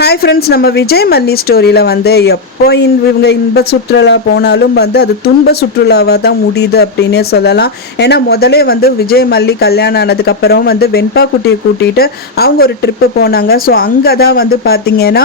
Hi friends, நம்ம விஜய் மல்லி ஸ்டோரியில் வந்து எப்போ இவங்க இன்ப சுற்றுலா போனாலும் வந்து அது துன்ப சுற்றுலாவாக தான் முடியுது அப்படின்னே சொல்லலாம். ஏன்னா முதலே வந்து விஜய் மல்லி கல்யாணம் ஆனதுக்கப்புறம் வந்து வெண்பா குட்டியை கூட்டிகிட்டு அவங்க ஒரு ட்ரிப்பு போனாங்க. ஸோ அங்கே தான் வந்து பார்த்திங்கன்னா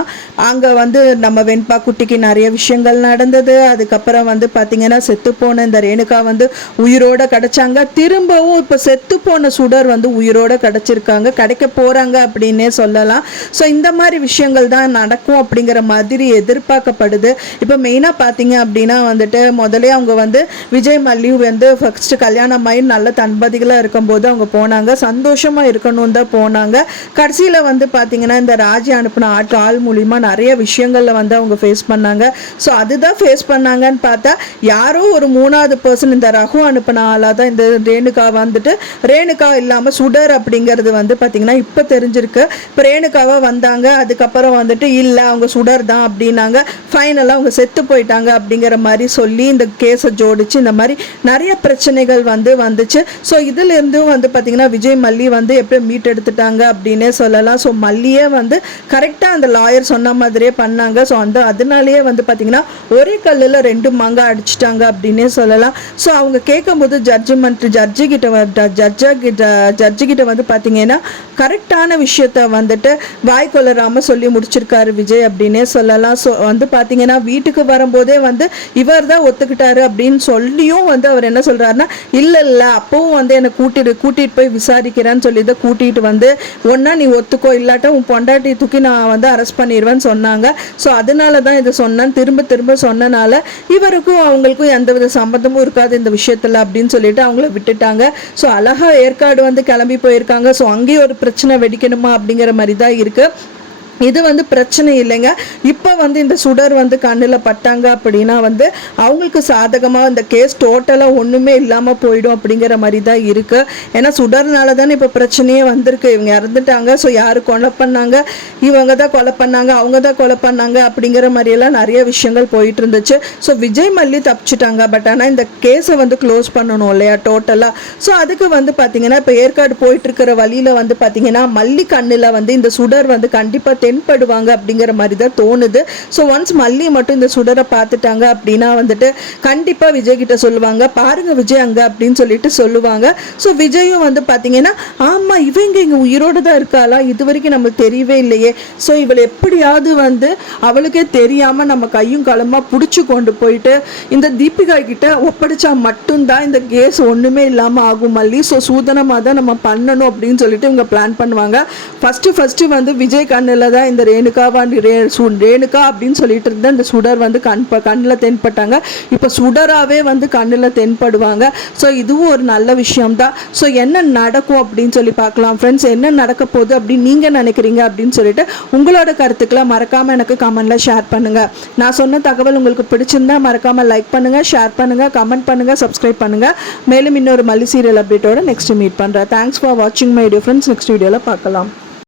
அங்கே வந்து நம்ம வெண்பா குட்டிக்கு நிறைய விஷயங்கள் நடந்தது. அதுக்கப்புறம் வந்து பார்த்திங்கன்னா செத்து போன இந்த ரேணுகா வந்து உயிரோடு கிடச்சாங்க. திரும்பவும் இப்போ செத்து போன சுடர் வந்து உயிரோடு கிடச்சிருக்காங்க, கிடைக்க போகிறாங்க அப்படின்னே சொல்லலாம். ஸோ இந்த மாதிரி விஷயங்கள் தான் நடக்கும் அப்படிங்கிற மாதிரி எதிர்பார்க்கப்படுது. இப்போ மெயினாக பார்த்தீங்க அப்படின்னா வந்துட்டு முதலே அவங்க வந்து விஜய் மல்லி வந்து ஃபர்ஸ்ட் கல்யாணம் ஆகி நல்ல தம்பதிகளாக இருக்கும்போது அவங்க போனாங்க, சந்தோஷமாக இருக்கணும் தான் போனாங்க. கடைசியில் வந்து பார்த்தீங்கன்னா இந்த ராஜி அனுப்பின ஆள் மூலிமா நிறைய விஷயங்களில் வந்து அவங்க ஃபேஸ் பண்ணாங்க. ஸோ அதுதான் ஃபேஸ் பண்ணாங்கன்னு பார்த்தா யாரோ ஒரு மூணாவது பர்சன் இந்த ரகு அனுப்பின ஆளாக தான் இந்த ரேணுகா வந்துட்டு ரேணுகா இல்லாமல் சுடர் அப்படிங்கிறது வந்து பார்த்தீங்கன்னா இப்போ தெரிஞ்சிருக்கு. இப்போ ரேணுகாவாக வந்தாங்க, அதுக்கப்புறம் வந்துட்டு இல்லை அவங்க சுடர் தான் அப்படின்னாங்க. ஃபைனலாக அவங்க செத்து போயிட்டாங்க அப்படிங்கிற மாதிரி சொல்லி இந்த கேஸை ஜோடிச்சு இந்த மாதிரி நிறைய பிரச்சனைகள் வந்து வந்துச்சு. ஸோ இதுலேருந்தும் வந்து பார்த்திங்கன்னா விஜய் மல்லி வந்து எப்படி மீட் எடுத்துட்டாங்க அப்படின்னே சொல்லலாம். ஸோ மல்லியே வந்து கரெக்டாக அந்த லாயர் சொன்ன மாதிரியே பண்ணாங்க. ஸோ அதனாலேயே வந்து பார்த்திங்கன்னா ஒரே கல்லில் 2 மாங்காய் அடிச்சிட்டாங்க அப்படின்னே சொல்லலாம். ஸோ அவங்க கேட்கும்போது ஜட்ஜிக்கிட்ட வந்து பார்த்திங்கன்னா கரெக்டான விஷயத்த வந்துட்டு வாய்க்கொள்ளராமல் சொல்லி முடிச்சிருக்காரு விஜய் அப்படின்னே சொல்லலாம். ஸோ வந்து பார்த்தீங்கன்னா வீட்டுக்கு வரும்போதே வந்து இவர் தான் ஒத்துக்கிட்டாரு அப்படின்னு சொல்லியும் வந்து அவர் என்ன சொல்கிறாருன்னா இல்லை அப்பவும் வந்து என்னை கூட்டிகிட்டு போய் விசாரிக்கிறேன்னு சொல்லி தான் கூட்டிகிட்டு வந்து ஒன்றா நீ ஒத்துக்கோ, இல்லாட்ட உன் பொண்டாட்டி தூக்கி நான் வந்து அரெஸ்ட் பண்ணிடுவேன்னு சொன்னாங்க. ஸோ அதனால தான் இதை சொன்னேன், திரும்ப சொன்னனால இவருக்கும் அவங்களுக்கும் எந்தவித சம்மந்தமும் இருக்காது இந்த விஷயத்தில் அப்படின்னு சொல்லிட்டு அவங்கள விட்டுட்டாங்க. ஸோ அழகா ஏற்காடு வந்து கிளம்பி போயிருக்காங்க. ஸோ அங்கேயும் ஒரு பிரச்சனை வெடிக்கணுமா அப்படிங்கிற மாதிரி தான் இருக்குது. இது வந்து பிரச்சனை இல்லைங்க. இப்போ வந்து இந்த சுடர் வந்து கண்ணில் பட்டாங்க அப்படின்னா வந்து அவங்களுக்கு சாதகமாக இந்த கேஸ் டோட்டலாக ஒன்றுமே இல்லாமல் போயிடும் அப்படிங்கிற மாதிரி தான் இருக்குது. ஏன்னா சுடர்னால தானே இப்போ பிரச்சனையே வந்திருக்கு. இவங்க இறந்துட்டாங்க, ஸோ யார் கொலை பண்ணாங்க, இவங்க தான் கொலை பண்ணாங்க, அவங்க தான் கொலை பண்ணாங்க அப்படிங்கிற மாதிரியெல்லாம் நிறைய விஷயங்கள் போயிட்டு இருந்துச்சு. ஸோ விஜய் மல்லி தப்பிச்சிட்டாங்க, பட் ஆனால் இந்த கேஸை வந்து க்ளோஸ் பண்ணணும் இல்லையா டோட்டலாக. ஸோ அதுக்கு வந்து பார்த்திங்கன்னா இப்போ ஏற்காடு போயிட்டுருக்கிற வழியில் வந்து பார்த்திங்கன்னா மல்லி கண்ணில் வந்து இந்த சுடர் வந்து கண்டிப்பாக தென்படுவாங்க அப்படிங்கிற மாதிரி தான் தோணுது. ஸோ ஒன்ஸ் மல்லி மட்டும் இந்த சுடரை பார்த்துட்டாங்க அப்படின்னா வந்துட்டு கண்டிப்பாக விஜய் கிட்ட சொல்லுவாங்க, பாருங்க விஜய் அங்கே அப்படின்னு சொல்லிட்டு சொல்லுவாங்க. ஸோ விஜயும் வந்து பார்த்தீங்கன்னா ஆமாம் இவங்க இங்கே உயிரோடு தான் இருக்காளா, இது வரைக்கும் நம்மளுக்கு தெரியவே இல்லையே, ஸோ இவளை எப்படியாவது வந்து அவளுக்கே தெரியாமல் நம்ம கையும் களமாக பிடிச்சி கொண்டு போயிட்டு இந்த தீபிகா கிட்ட ஒப்படைச்சா மட்டும்தான் இந்த கேஸ் ஒன்றுமே இல்லாமல் ஆகும் மல்லி. ஸோ சூதனமாக தான் நம்ம பண்ணணும் அப்படின்னு சொல்லிட்டு இவங்க பிளான் பண்ணுவாங்க. ஃபஸ்ட்டு வந்து விஜய் கண்ணில் தான் இந்த ரேணுகா அப்படின்னு சொல்லிட்டு இருந்த இந்த சுடர் வந்து கண்ணில் தென்பட்டாங்க. இப்போ சுடராகவே வந்து கண்ணில் தென்படுவாங்க. ஸோ இதுவும் ஒரு நல்ல விஷயம்தான். ஸோ என்ன நடக்கும் அப்படின்னு சொல்லி பார்க்கலாம் ஃப்ரெண்ட்ஸ். என்ன நடக்க போகுது அப்படின்னு நீங்கள் நினைக்கிறீங்க அப்படின்னு சொல்லிட்டு உங்களோட கருத்துக்களை மறக்காமல் எனக்கு கமெண்ட்டில் ஷேர் பண்ணுங்கள். நான் சொன்ன தகவல் உங்களுக்கு பிடிச்சிருந்தா மறக்காமல் லைக் பண்ணுங்கள், ஷேர் பண்ணுங்கள், கமெண்ட் பண்ணுங்கள், சப்ஸ்கிரைப் பண்ணுங்கள். மேலும் இன்னொரு மல்லி சீரியல் அப்டேட்டோட நெக்ஸ்ட் மீட் பண்ணுறேன். தேங்க்ஸ் ஃபார் வாட்சிங் மை வீடியோ ஃப்ரெண்ட்ஸ். நெக்ஸ்ட் வீடியோவில் பார்க்கலாம்.